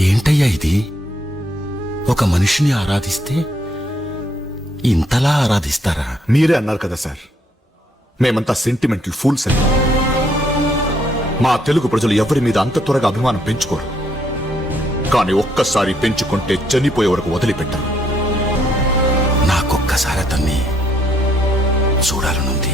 ఏంటయ్యా ఇది? ఒక మనిషిని ఆరాధిస్తే ఇంతలా ఆరాధిస్తారా? మీరే అన్నారు కదా సార్, మేమంతా సెంటిమెంటల్ ఫూల్స్ అని. మా తెలుగు ప్రజలు ఎవరి మీద అంత త్వరగా అభిమానం పెంచుకోరు. కానీ ఒక్కసారి పెంచుకుంటే చనిపోయే వరకు వదిలిపెట్టరు. నాకొక్కసారి అతన్ని చూడాలనుంది.